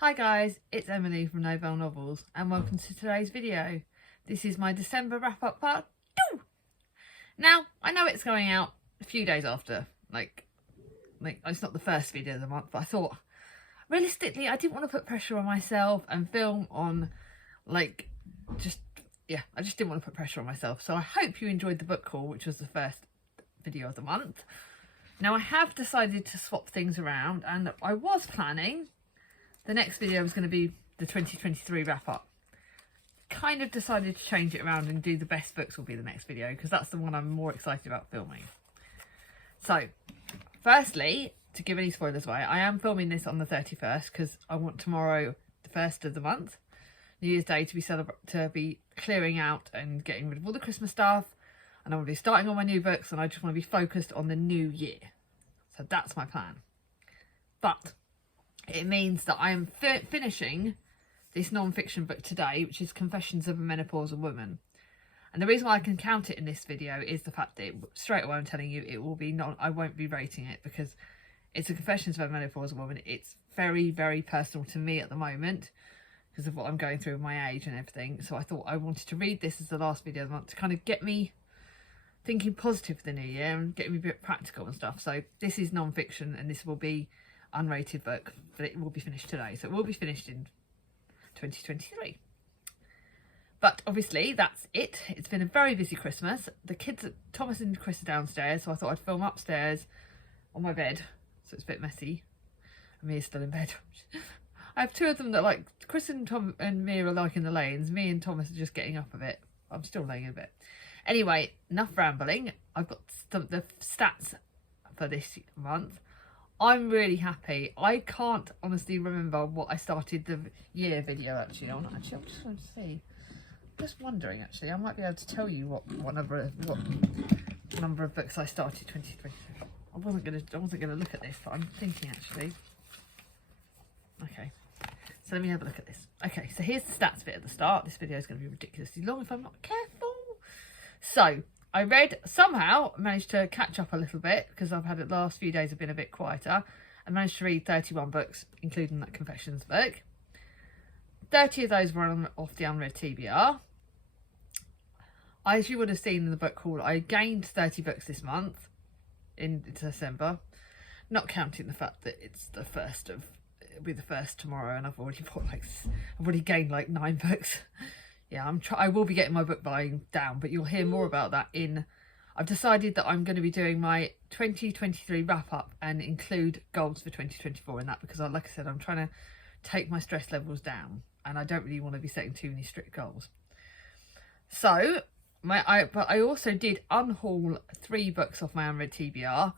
Hi guys, it's Emily from Novelle Novels and welcome to today's video. This is my December wrap-up part 2. Now, I know it's going out a few days after, like it's not the first video of the month, but I thought, realistically, I didn't want to put pressure on myself and film on, I just didn't want to put pressure on myself. So I hope you enjoyed the book haul, which was the first video of the month. Now, I have decided to swap things around and I was planning the next video was going to be the 2023 wrap-up. Kind of decided to change it around and do the best books will be the next video because that's the one I'm more excited about filming. So, firstly, to give any spoilers away, I am filming this on the 31st because I want tomorrow, the 1st of the month, New Year's Day, to be clearing out and getting rid of all the Christmas stuff. And I want to be starting on my new books and I just want to be focused on the new year. So that's my plan. But it means that I am finishing this non-fiction book today, which is Confessions of a Menopausal Woman. And the reason why I can count it in this video is the fact that straight away I'm telling you it will be I won't be rating it because it's a Confessions of a Menopausal Woman. It's very, very personal to me at the moment because of what I'm going through with my age and everything. So I thought I wanted to read this as the last video of the month to kind of get me thinking positive for the new year and get me a bit practical and stuff. So this is non-fiction and this will be unrated book, but it will be finished today, so it will be finished in 2023. But obviously that's it. It's been a very busy Christmas. The kids, Thomas and Chris, are downstairs, so I thought I'd film upstairs on my bed, so it's a bit messy and Mia's still in bed. I have two of them that like Chris and Tom and Mia are like in the lanes. Me and Thomas are just getting up a bit. I'm still laying in a bit. Anyway, enough rambling. I've got the stats for this month. I'm really happy. I can't honestly remember what I started the year video actually on. Actually, I'm just going to see. Just wondering actually. I might be able to tell you what number of books I started 2023. I wasn't gonna look at this, but I'm thinking actually. Okay. So let me have a look at this. Okay, so here's the stats bit at the start. This video is going to be ridiculously long if I'm not careful. So I managed to catch up a little bit because I've had the last few days have been a bit quieter. I managed to read 31 books, including that Confessions book. 30 of those were off the unread TBR. As you would have seen in the book haul, I gained 30 books this month in December, not counting the fact that it'll be the first tomorrow, and I've already gained like 9 books. Yeah, I will be getting my book buying down, but you'll hear more about that I've decided that I'm going to be doing my 2023 wrap up and include goals for 2024 in that because, like I said, I'm trying to take my stress levels down and I don't really want to be setting too many strict goals. So, but I also did unhaul 3 books off my unread TBR.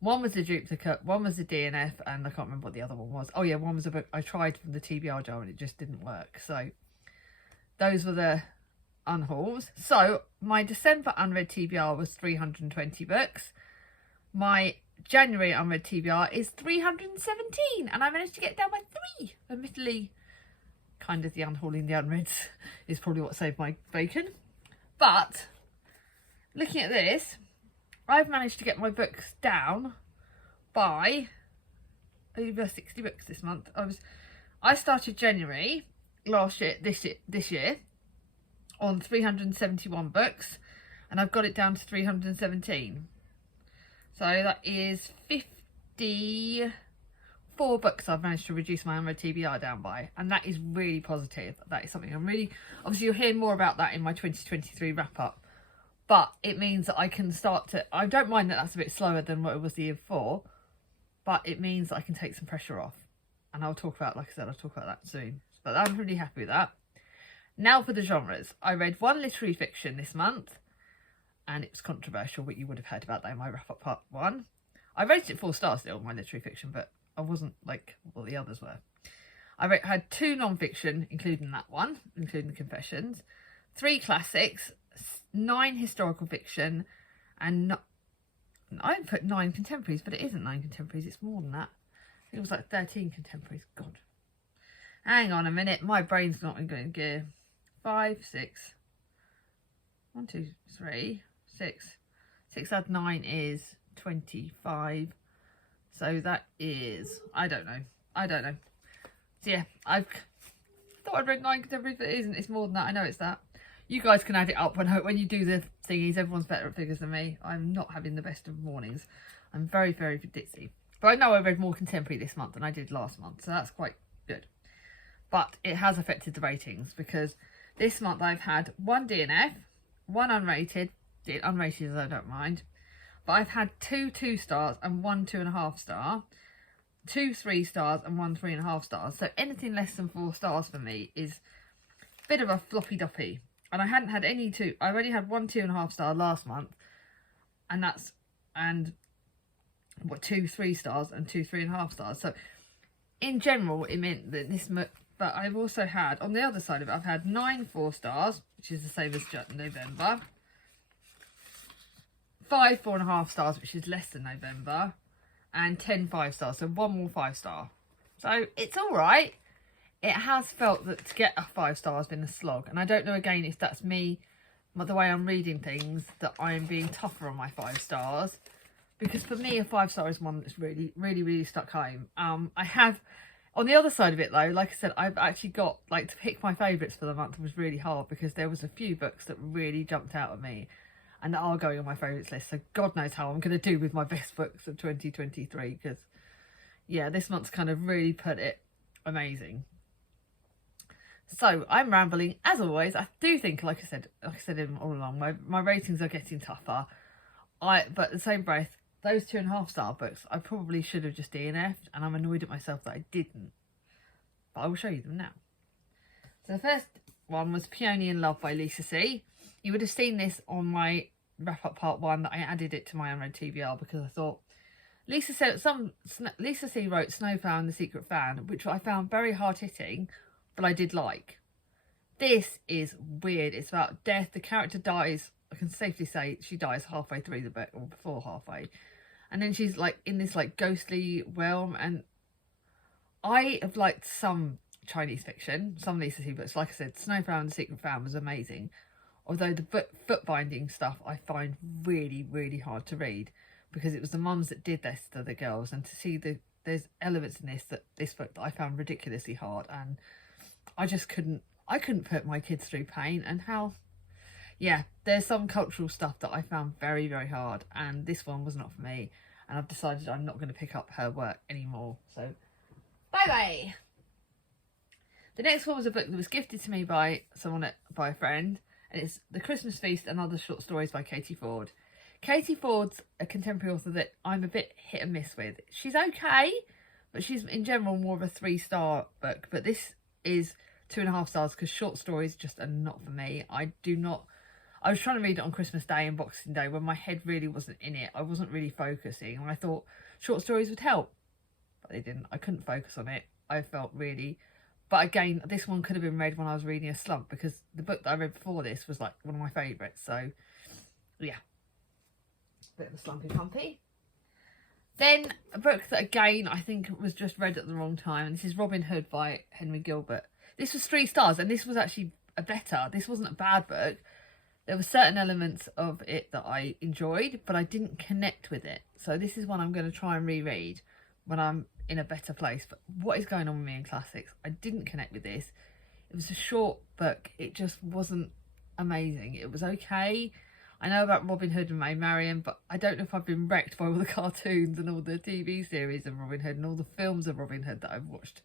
One was a duplicate, one was a DNF, and I can't remember what the other one was. Oh yeah, one was a book I tried from the TBR jar and it just didn't work. So those were the unhauls. So my December unread TBR was 320 books. My January unread TBR is 317, and I managed to get down by 3. Admittedly, kind of the unhauling the unreads is probably what saved my bacon. But looking at this, I've managed to get my books down by over 60 books this month. I started January this year on 371 books, and I've got it down to 317. So that is 54 books I've managed to reduce my unread TBR down by, and that is really positive. That is something I'm really, obviously you'll hear more about that in my 2023 wrap up, but it means that I can I don't mind that that's a bit slower than what it was the year before, but it means that I can take some pressure off, and I'll talk about that soon. But I'm really happy with that. Now for the genres. I read 1 literary fiction this month, and it was controversial, but you would have heard about that in my wrap-up part 1. I rated it 4 stars still, my literary fiction, but I wasn't like what the others were. I had 2 non-fiction, including that one, including the Confessions, 3 classics, 9 historical fiction, and I put 9 contemporaries, but it isn't 9 contemporaries, it's more than that. I think it was like 13 contemporaries. God. Hang on a minute, my brain's not in good gear. 5, 6. 1, 2, 3, 6. 6 add 9 is 25. So that is, I don't know. So yeah, I thought I'd read 9 contemporary, but it isn't. It's more than that. I know it's that. You guys can add it up when you do the thingies. Everyone's better at figures than me. I'm not having the best of mornings. I'm very, very ditzy. But I know I read more contemporary this month than I did last month, so that's quite good. But it has affected the ratings because this month I've had 1 DNF, 1 unrated. Unrated I don't mind. But I've had 2 2-stars and 1 2.5 star. 2 3 stars and 1 3.5 stars. So anything less than 4 stars for me is a bit of a floppy doppy. And I hadn't had any 2. I only had 1 2.5 star last month, and 2 3 stars and 2 3.5 stars. So in general, it meant that this. But I've also had on the other side of it, I've had 9 4 stars, which is the same as November. 5 4.5 stars, which is less than November, and 10 5 stars. So 1 more 5 star. So it's all right. It has felt that to get a 5 star has been a slog. And I don't know, again, if that's me, the way I'm reading things, that I am being tougher on my 5 stars. Because for me, a 5 star is one that's really, really, really stuck home. I have, on the other side of it though, like I said, I've actually got, like, to pick my favourites for the month was really hard. Because there was a few books that really jumped out at me. And that are going on my favourites list. So God knows how I'm going to do with my best books of 2023. Because, yeah, this month's kind of really put it amazing. So I'm rambling as always. I do think, like I said all along, my ratings are getting tougher. But at the same breath, those 2.5 star books, I probably should have just DNF'd, and I'm annoyed at myself that I didn't. But I will show you them now. So the first one was Peony in Love by Lisa C. You would have seen this on my wrap up part 1 that I added it to my unread TBR because I thought Lisa C wrote Snowflower and the Secret Fan, which I found very hard hitting. But I did like. This is weird. It's about death. The character dies. I can safely say she dies halfway through the book, or before halfway. And then she's like in this like ghostly realm. And I have liked some Chinese fiction, some Lisa C books. Like I said, Snowflower and the Secret Fan was amazing. Although the foot binding stuff I find really, really hard to read. Because it was the mums that did this to the girls. And to see there's elements in this book that I found ridiculously hard. And I couldn't put my kids through pain. And yeah, there's some cultural stuff that I found very, very hard, and this one was not for me, and I've decided I'm not going to pick up her work anymore, so bye bye. The next one was a book that was gifted to me by a friend, and it's The Christmas Feast and Other Short Stories by Katie Ford. Katie Ford's a contemporary author that I'm a bit hit and miss with. She's okay, but she's in general more of a 3-star book, but this is 2.5 stars because short stories just are not for me. I was trying to read it on Christmas Day and Boxing Day when my head really wasn't in it. I wasn't really focusing, and I thought short stories would help, but they didn't. I couldn't focus on it. I felt really, but again, this one could have been read when I was reading a slump because the book that I read before this was like one of my favourites. So yeah, bit of a slumpy pumpy. Then a book that again I think was just read at the wrong time, and this is Robin Hood by Henry Gilbert. This was 3 stars, and this was actually this wasn't a bad book. There were certain elements of it that I enjoyed, but I didn't connect with it. So this is one I'm going to try and reread when I'm in a better place. But what is going on with me in classics? I didn't connect with this. It was a short book. It just wasn't amazing. It was okay. I know about Robin Hood and Maid Marian, but I don't know if I've been wrecked by all the cartoons and all the TV series of Robin Hood and all the films of Robin Hood that I've watched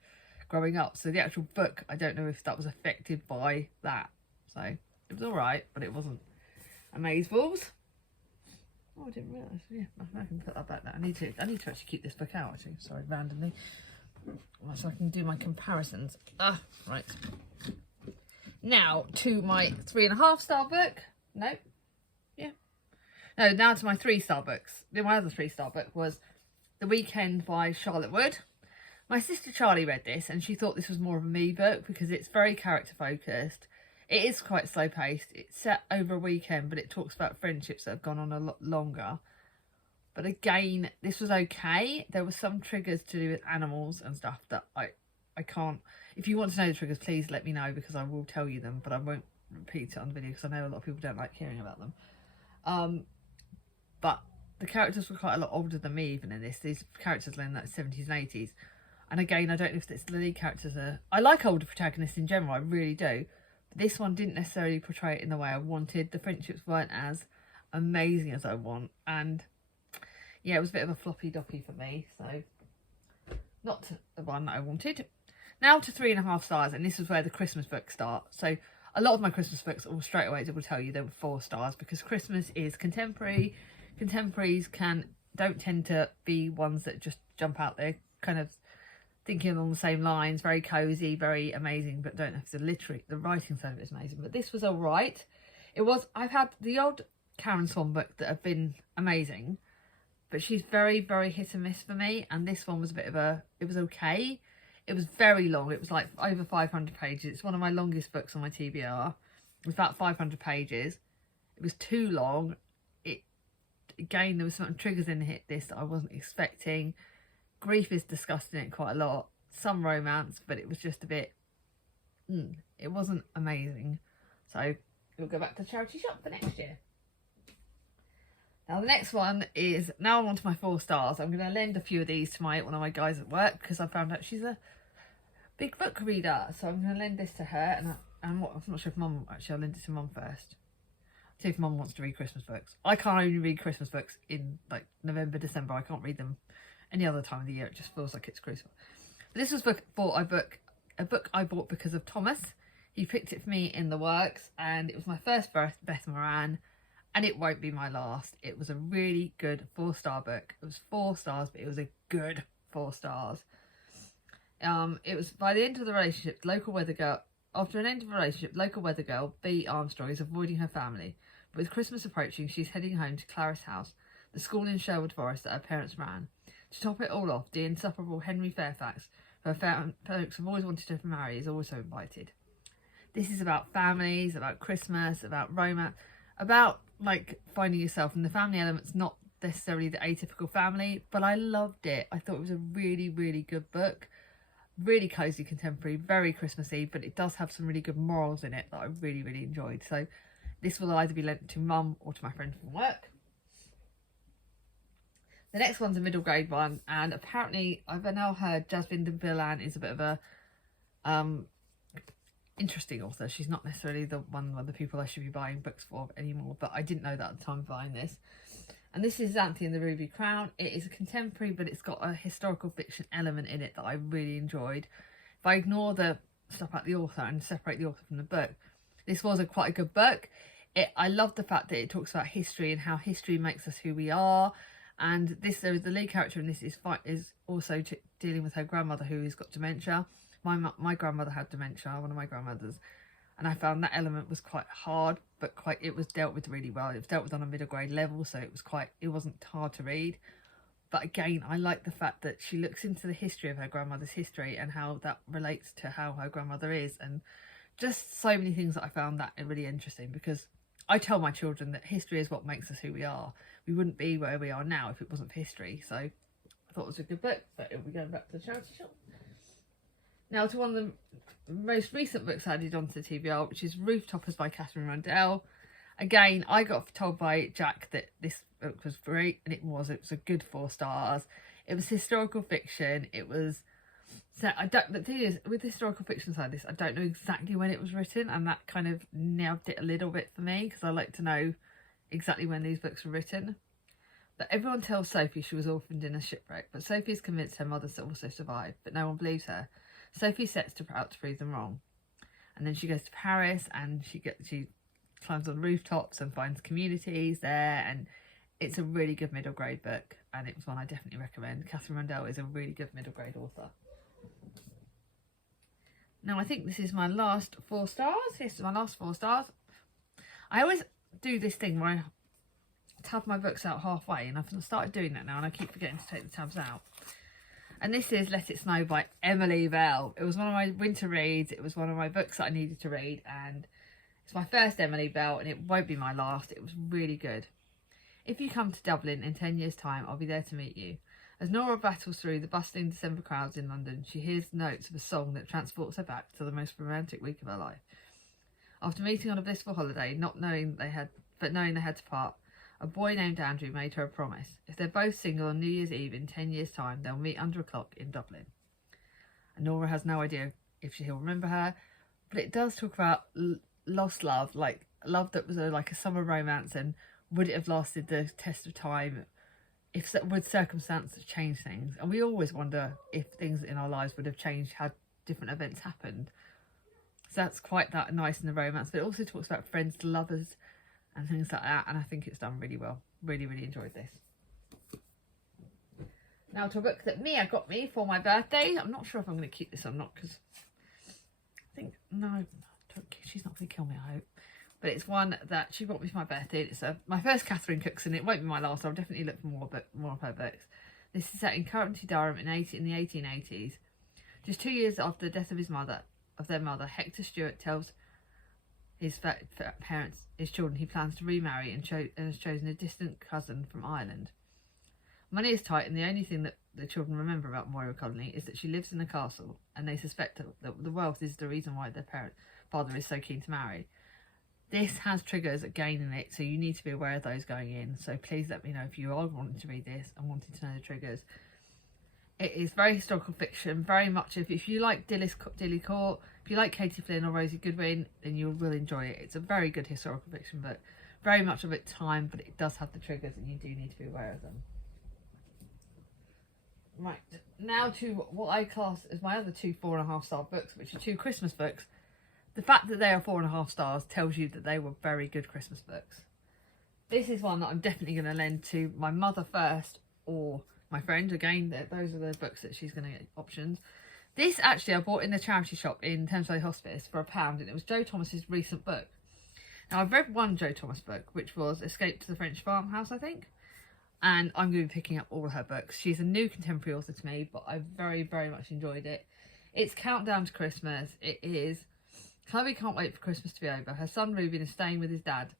growing up. So the actual book, I don't know if that was affected by that. So it was all right, but it wasn't amazeballs. Oh, I didn't realise. Yeah, I can put that back there. I need to actually keep this book out, actually. Sorry, randomly. So I can do my comparisons. Right. Now to my 3.5 star book. Nope. Yeah. No, now to my 3-star books. My other 3-star book was The Weekend by Charlotte Wood. My sister Charlie read this and she thought this was more of a me book because it's very character focused. It is quite slow paced. It's set over a weekend, but it talks about friendships that have gone on a lot longer. But again, this was okay. There were some triggers to do with animals and stuff that I can't. If you want to know the triggers, please let me know because I will tell you them, but I won't repeat it on the video because I know a lot of people don't like hearing about them. But the characters were quite a lot older than me even in this. These characters are in the 70s and 80s. And again, I don't know if it's the lead characters are... I like older protagonists in general, I really do. But this one didn't necessarily portray it in the way I wanted. The friendships weren't as amazing as I want. And yeah, it was a bit of a floppy doppy for me. So not the one that I wanted. Now to 3.5 stars. And this is where the Christmas books start. So a lot of my Christmas books, all straight away, it will tell you they were 4 stars. Because Christmas is contemporary. Contemporaries don't tend to be ones that just jump out there kind of thinking along the same lines, very cosy, very amazing, but don't have the writing side of it is amazing. But this was all right. I've had the odd Karen Swan book that have been amazing, but she's very, very hit and miss for me. And this one was a bit of it was okay. It was very long. It was like over 500 pages. It's one of my longest books on my TBR. It was about 500 pages. It was too long. Again, there was some triggers in this that I wasn't expecting. Grief is discussed in it quite a lot. Some romance, but it was just a bit... it wasn't amazing. So we'll go back to charity shop for next year. Now the next one is... Now I'm on to my 4 stars. I'm going to lend a few of these to one of my guys at work because I found out she's a big book reader. So I'm going to lend this to her. And I'm not sure if Mum... Actually, I'll lend it to Mum first. See if Mum wants to read Christmas books. I can't only read Christmas books in like November, December. I can't read them any other time of the year. It just feels like it's crucial. But this was a book I bought because of Thomas. He picked it for me in the works, and it was my first Beth Moran, and it won't be my last. It was a really good 4-star book. It was 4 stars, but it was a good 4 stars. It was by the end of the relationship, after an end of a relationship, local weather girl B. Armstrong is avoiding her family. But with Christmas approaching, she's heading home to Clarice House, the school in Sherwood Forest that her parents ran. To top it all off, the insufferable Henry Fairfax, who her folks have always wanted to marry, is also invited. This is about families, about Christmas, about romance, about like finding yourself, and the family element's not necessarily the atypical family, but I loved it. I thought it was a really, really good book. Really cosy, contemporary, very Christmassy, but it does have some really good morals in it that I really, really enjoyed. So this will either be lent to Mum or to my friend from work. The next one's a middle grade one, and apparently I've now heard Jasmine de Villan is a bit of a interesting author. She's not necessarily one of the people I should be buying books for anymore, but I didn't know that at the time of buying this. And this is Zanth and the Ruby Crown. It is a contemporary, but it's got a historical fiction element in it that I really enjoyed. If I ignore the stuff about the author and separate the author from the book, this was quite a good book. I love the fact that it talks about history and how history makes us who we are. And the lead character in this is also dealing with her grandmother who has got dementia. My grandmother had dementia, one of my grandmothers. And I found that element was quite hard, but it was dealt with really well. It was dealt with on a middle grade level, so it wasn't hard to read. But again, I like the fact that she looks into the history of her grandmother's history and how that relates to how her grandmother is, and just so many things that I found that really interesting, because I tell my children that history is what makes us who we are. We wouldn't be where we are now if it wasn't for history. So I thought it was a good book, but it'll be going back to the charity shop. Now to one of the most recent books I added onto the TBR, which is Rooftoppers by Catherine Rundell. Again, I got told by Jack that this book was great, and it was a good 4 stars. It was historical fiction. But the thing is, with historical fiction side of this, I don't know exactly when it was written, and that kind of nailed it a little bit for me, because I like to know exactly when these books were written. But everyone tells Sophie she was orphaned in a shipwreck, but Sophie is convinced her mother also survived, but no one believes her. Sophie sets out to prove them wrong. And then she goes to Paris, and she climbs on rooftops and finds communities there, and it's a really good middle grade book, and it was one I definitely recommend. Catherine Rundell is a really good middle grade author. Now I think this is my last 4 stars. This is my last 4 stars. I always do this thing where I tab my books out halfway, and I've started doing that now, and I keep forgetting to take the tabs out. And this is Let It Snow by Emily Bell. It was one of my winter reads. It was one of my books that I needed to read, and it's my first Emily Bell, and it won't be my last. It was really good. If you come to Dublin in 10 years' time, I'll be there to meet you. As Nora battles through the bustling December crowds in London, she hears notes of a song that transports her back to the most romantic week of her life. After meeting on a blissful holiday, knowing they had to part, a boy named Andrew made her a promise. If they're both single on New Year's Eve in 10 years' time, they'll meet under a clock in Dublin. and Nora has no idea if he'll remember her. But it does talk about lost love, like love that was like a summer romance, and would it have lasted the test of time? Would circumstances change things? And we always wonder if things in our lives would have changed had different events happened. So that's quite that nice in the romance. But it also talks about friends to lovers and things like that. And I think it's done really well. Really, really enjoyed this. Now to a book that Mia got me for my birthday. I'm not sure if I'm going to keep this or not, because I think, no, she's not going to kill me, I hope. But it's one that she bought me for my birthday. It's my first Catherine Cooks, and it won't be my last. I'll definitely look for more of her books. This is set in County Durham in the 1880s. Just 2 years after the death of their mother, Hector Stewart tells his children he plans to remarry and has chosen a distant cousin from Ireland. Money is tight, and the only thing that the children remember about Moira Colony is that she lives in a castle, and they suspect that the wealth is the reason why their father is so keen to marry. This has triggers again in it, so you need to be aware of those going in. So please let me know if you are wanting to read this and wanting to know the triggers. It is very historical fiction, very much if you like Dilly Court, if you like Katie Flynn or Rosie Goodwin, then you will enjoy it. It's a very good historical fiction book, very much of its time, but it does have the triggers and you do need to be aware of them. Right, now to what I class as my other two 4.5 star books, which are two Christmas books. The fact that they are 4.5 stars tells you that they were very good Christmas books. This is one that I'm definitely going to lend to my mother first, or my friend. Again, those are the books that she's going to get options. This actually I bought in the charity shop in Thames Valley Hospice for £1, and it was Jo Thomas's recent book. Now I've read one Jo Thomas book, which was Escape to the French Farmhouse, I think. And I'm going to be picking up all of her books. She's a new contemporary author to me, but I very, very much enjoyed it. It's Countdown to Christmas. It is Chloe can't wait for Christmas to be over. Her son Reuben is staying with his dad,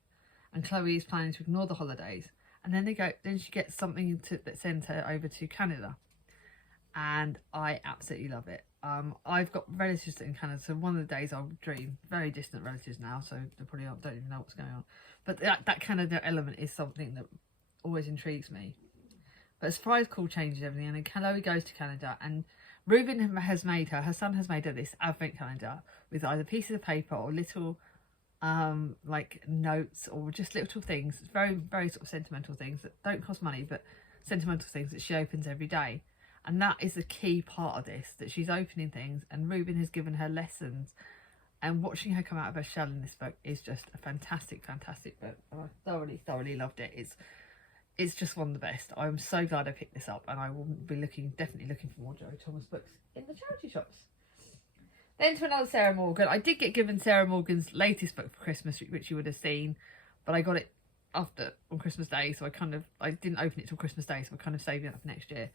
and Chloe is planning to ignore the holidays. And then she gets something that sends her over to Canada, and I absolutely love it. I've got relatives in Canada, so one of the days I'll dream. Very distant relatives now, so they probably don't even know what's going on. But that Canada element is something that always intrigues me. But a surprise call changes everything, and then Chloe goes to Canada, and Reuben her son has made her this advent calendar with either pieces of paper or little like notes or just little things. It's very, very sort of sentimental things that don't cost money, but sentimental things that she opens every day. And that is the key part of this, that she's opening things, and Reuben has given her lessons, and watching her come out of her shell in this book is just a fantastic, fantastic book. And I thoroughly, thoroughly loved it. It's just one of the best. I'm so glad I picked this up, and I will be definitely looking for more Jo Thomas books in the charity shops. Then to another Sarah Morgan. I did get given Sarah Morgan's latest book for Christmas, which you would have seen, but I got it on Christmas Day, so I didn't open it till Christmas Day, so we're kind of saving it up for next year.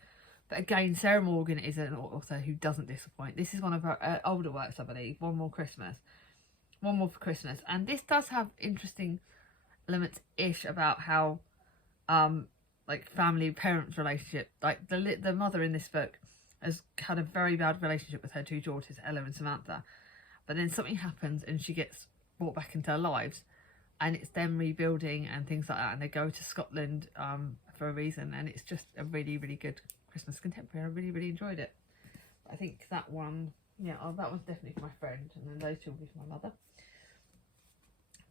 But again, Sarah Morgan is an author who doesn't disappoint. This is one of her older works, I believe. One More for Christmas. And this does have interesting elements-ish about how like parents relationship. Like the mother in this book has had a very bad relationship with her two daughters, Ella and Samantha. But then something happens and she gets brought back into her lives, and it's them rebuilding and things like that. And they go to Scotland for a reason, and it's just a really, really good Christmas contemporary. I really, really enjoyed it. I think that one, that one's definitely for my friend, and then those two will be for my mother.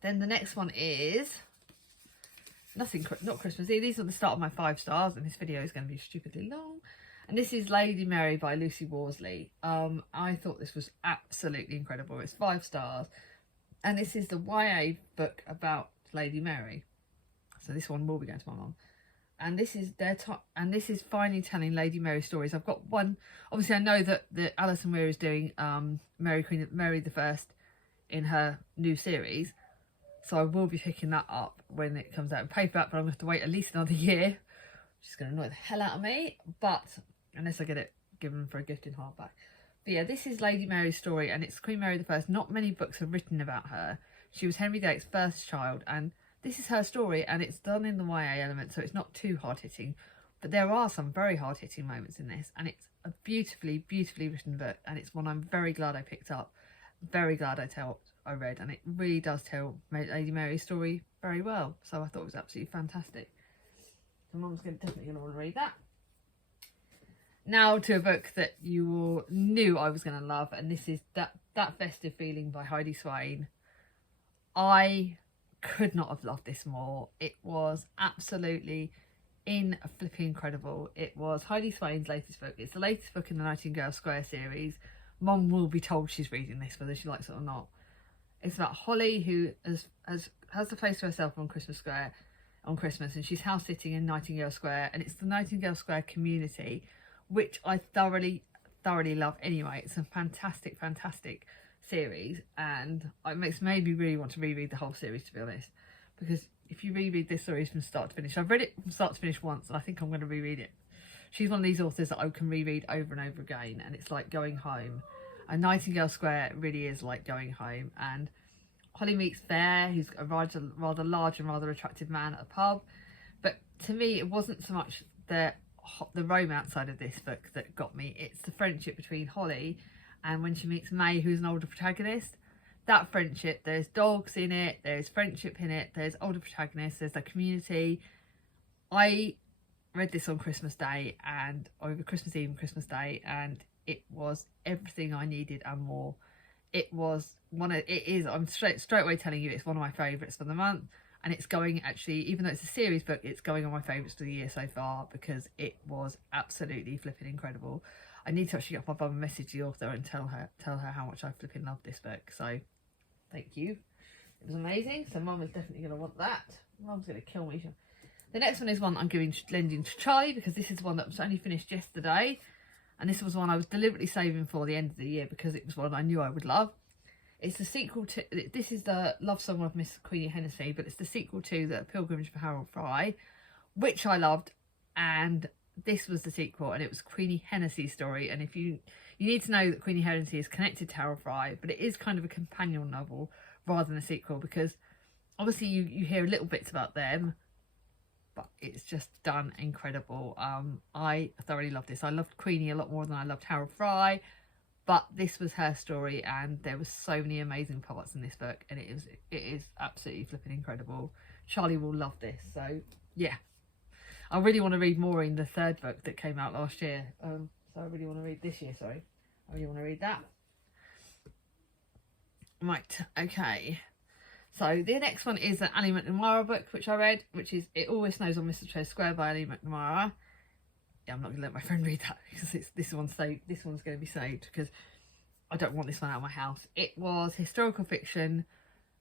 Then the next one is not Christmassy. These are the start of my 5 stars, and this video is going to be stupidly long. And this is Lady Mary by Lucy Worsley. I thought this was absolutely incredible. It's 5 stars, and this is the YA book about Lady Mary. So this one will be going to my mum. And this is finally telling Lady Mary stories. I've got one. Obviously, I know that Alison Weir is doing Mary the First in her new series, so I will be picking that up when it comes out in paperback. But I'm going to have to wait at least another year, which is going to annoy the hell out of me. But unless I get it given for a gift in hardback. But yeah, this is Lady Mary's story, and it's Queen Mary the First. Not many books are written about her. She was Henry VIII's first child, and this is her story, and it's done in the YA element, so it's not too hard-hitting. But there are some very hard-hitting moments in this, and it's a beautifully, beautifully written book, and it's one I'm very glad I picked up. Very glad I read, and it really does tell Lady Mary's story very well. So I thought it was absolutely fantastic. So Mum's definitely going to want to read that. Now to a book that you all knew I was going to love, and this is That Festive Feeling by Heidi Swain. I could not have loved this more. It was absolutely flipping incredible. It was Heidi Swain's latest book. It's the latest book in the Nightingale Square series. Mum will be told she's reading this, whether she likes it or not. It's about Holly, who has the place to herself on Christmas Square on Christmas, and she's house sitting in Nightingale Square, and it's the Nightingale Square community, which I thoroughly love anyway. It's a fantastic series, and it's made me really want to reread the whole series, to be honest, because if you reread this series from start to finish, I've read it from start to finish once, and I think I'm going to reread it. She's one of these authors that I can reread over and over again, and it's like going home. And Nightingale Square really is like going home. And Holly meets Bear, who's a rather large and rather attractive man at a pub. But to me, it wasn't so much the romance side of this book that got me. It's the friendship between Holly and when she meets May, who's an older protagonist. That friendship, there's dogs in it, there's friendship in it, there's older protagonists, there's the community. I read this on Christmas Day, and over Christmas Eve and Christmas Day, and it was everything I needed and more. I'm straight away telling you, it's one of my favourites for the month, and it's going, actually, even though it's a series book, it's going on my favourites for the year so far, because it was absolutely flipping incredible. I need to actually get off my bum and message the author and tell her how much I flipping love this book. So thank you, it was amazing. So Mum is definitely going to want that. Mum's going to kill me. The next one is one I'm lending to Charlie, because this is one that was only finished yesterday, and this was one I was deliberately saving for the end of the year because it was one I knew I would love. It's the sequel to, this is the love song of Miss Queeny Hennessy, but it's the sequel to The Pilgrimage of Harold Fry, which I loved, and this was the sequel, and it was Queeny Hennessy's story. And if you need to know that Queeny Hennessy is connected to Harold Fry, but it is kind of a companion novel rather than a sequel, because obviously you hear little bits about them, but it's just done incredible. I thoroughly loved this. I loved Queenie a lot more than I loved Harold Fry, but this was her story, and there were so many amazing parts in this book, and it is absolutely flipping incredible. Charlie will love this. So yeah, I really want to read Maureen, the third book that came out last year. So I really want to read this year, sorry. I really want to read that. Right, okay. So the next one is an Ali McNamara book, which I read, which is It Always Snows on Mistletoe Square by Ali McNamara. Yeah, I'm not going to let my friend read that, because this one's going to be saved, because I don't want this one out of my house. It was historical fiction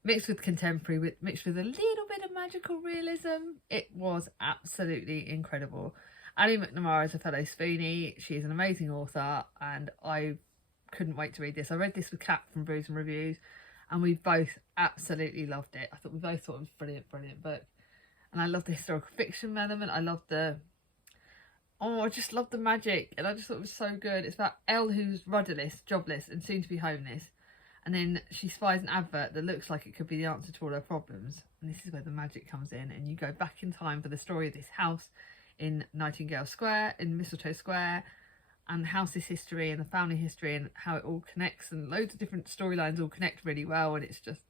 mixed with contemporary, mixed with a little bit of magical realism. It was absolutely incredible. Ali McNamara is a fellow Spoonie. She is an amazing author, and I couldn't wait to read this. I read this with Kat from Brews and Reviews, and we both absolutely loved it. We both thought it was a brilliant book. And I loved the historical fiction element. I just loved the magic, and I just thought it was so good. It's about Elle, who's rudderless, jobless, and soon to be homeless. And then she spies an advert that looks like it could be the answer to all her problems. And this is where the magic comes in. And you go back in time for the story of this house in Nightingale Square, in Mistletoe Square, and the house's history and the family history and how it all connects, and loads of different storylines all connect really well. And it's just,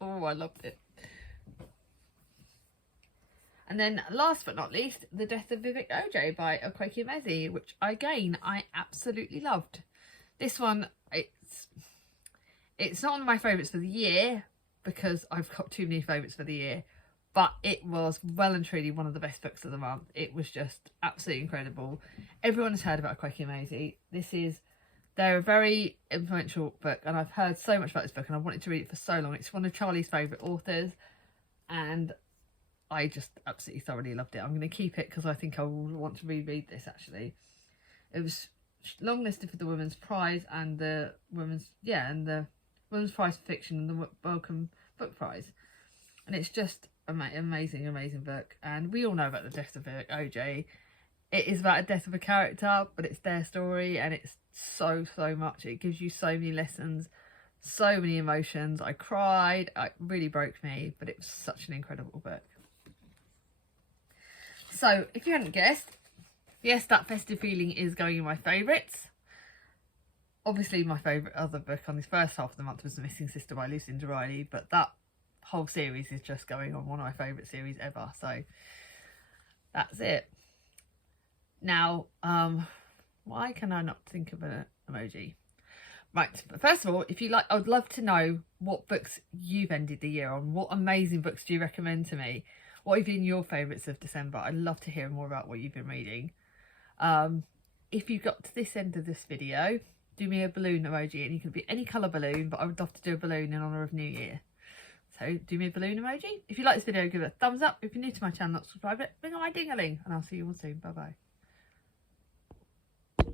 oh, I loved it. And then last but not least, The Death of Vivek OJ by Queeny Hennessy, which again, I absolutely loved. This one, it's not one of my favourites for the year, because I've got too many favourites for the year, but it was well and truly one of the best books of the month. It was just absolutely incredible. Everyone has heard about Queeny Hennessy. They're a very influential book, and I've heard so much about this book, and I've wanted to read it for so long. It's one of Charlie's favourite authors, and I just absolutely thoroughly loved it. I'm going to keep it because I think I will want to reread this, actually. It was longlisted for the Women's Prize and the Women's Prize for Fiction and the Wellcome Book Prize. And it's just amazing book. And we all know about the death of OJ. It is about a death of a character, but it's their story, and it's so much. It gives you so many lessons, so many emotions. I cried. It really broke me, but it was such an incredible book. So, if you hadn't guessed, yes, That Festive Feeling is going in my favourites. Obviously, my favourite other book on this first half of the month was The Missing Sister by Lucinda Riley, but that whole series is just going on one of my favourite series ever, so that's it. Now, Why can I not think of an emoji? Right, but first of all, if you like, I would love to know what books you've ended the year on. What amazing books do you recommend to me? What have been your favourites of December? I'd love to hear more about what you've been reading. If you got to this end of this video, do me a balloon emoji, and you can be any colour balloon, but I would love to do a balloon in honour of New Year. So do me a balloon emoji. If you like this video, give it a thumbs up. If you're new to my channel, not subscribe it, ring on my ding-a-ling, and I'll see you all soon. Bye bye.